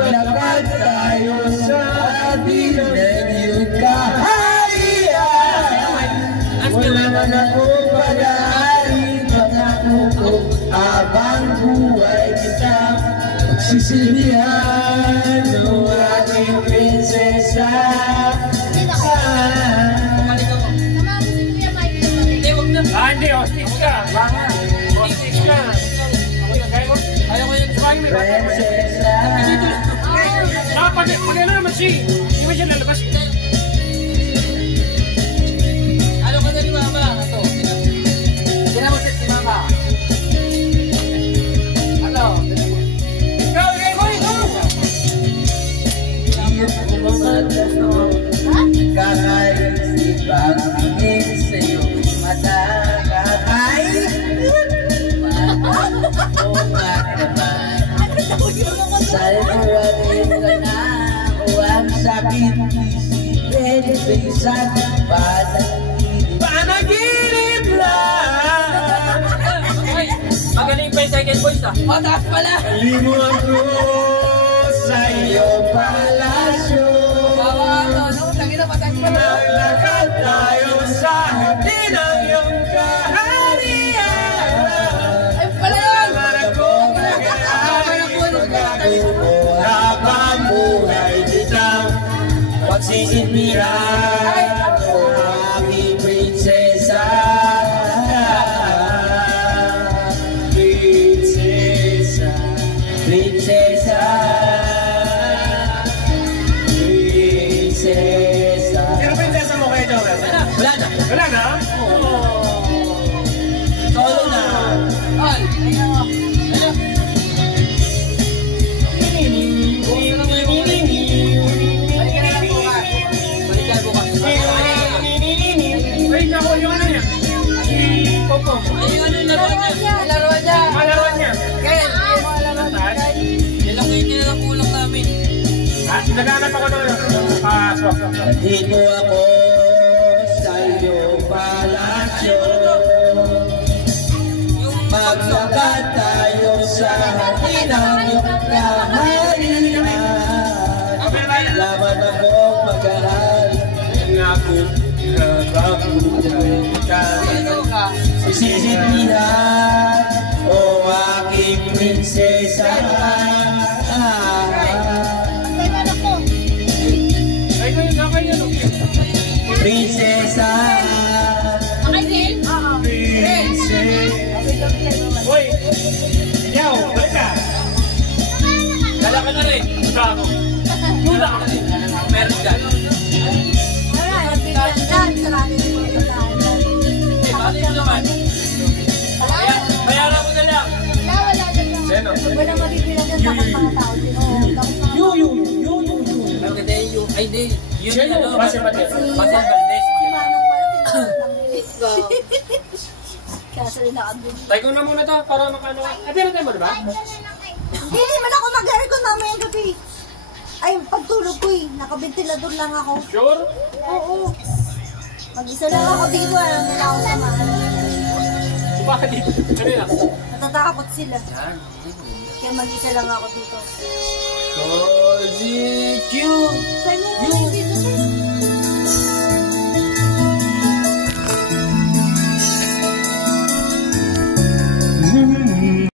Maglakad tayo sa ating iyong kaharian. Wala man akong pag-aari, pangako ko habang buhay kita magsisilbihan ng ating prinsesa. Hindi, hostage ka. Hostage ka. Ayaw ko yung sabay mo. Prinsesa. Pag ano naman siya, hindi mo siya lalabas. Ano ka na ni Mama? Ito. Kinamusit si Mama. Ano? Ikaw, Kakaisip ang tingin sa iyong mata. Salmuranin ka na o ang sakit isipin sa isang panaginip lang. Magaling pa yung second voice ah. O, taas pala! Halimo ako sa iyong palasyo. Maglakad tayo sa hardin ng iyong kaharian. Ay, pala yan! Habang buhay kitang pagsisilbihan ang aking prinsesa. Prinsesa, prinsesa, prinsesa. Sino prinsesa mo kayo, Joel? Wala na. Wala na? Solo na. All. Malaruan niya. Kaya, nilakuin niya lang kulang namin. Naghanap ako ng swak. Dito ako sa iyong palasyo. Maglakad tayo sa hardin ng iyong kaharian. Laban akong mag-ahal ng akong nagkabuhay ka. Sisisihan o aking prinsesa. Prinsesa. Hoy! Yaw! Balik ka! Dala ka na rin! Dala ako! Dala ka na rin! Meron dyan! Bali mo naman! Bayaran mo na lang! Wala mabibilang yung takot mga tao. Ay, di! Yun Sino? ano? Basil Valdez. Basil Valdez! Kaso rin nakabili. Tayo na muna to para makano. Pero tayo mo diba? Hindi man ako mag-aircon namin gabi. Ay, pagtulog ko eh. Nakabentilador lang ako. Sure? Oo. Mag-isa lang ako dito. Alam nila ako sama. So baka dito? Ano lang? Natatakot sila. Kaya mag-isa lang ako dito. Cause it's you. Tayo mo dito.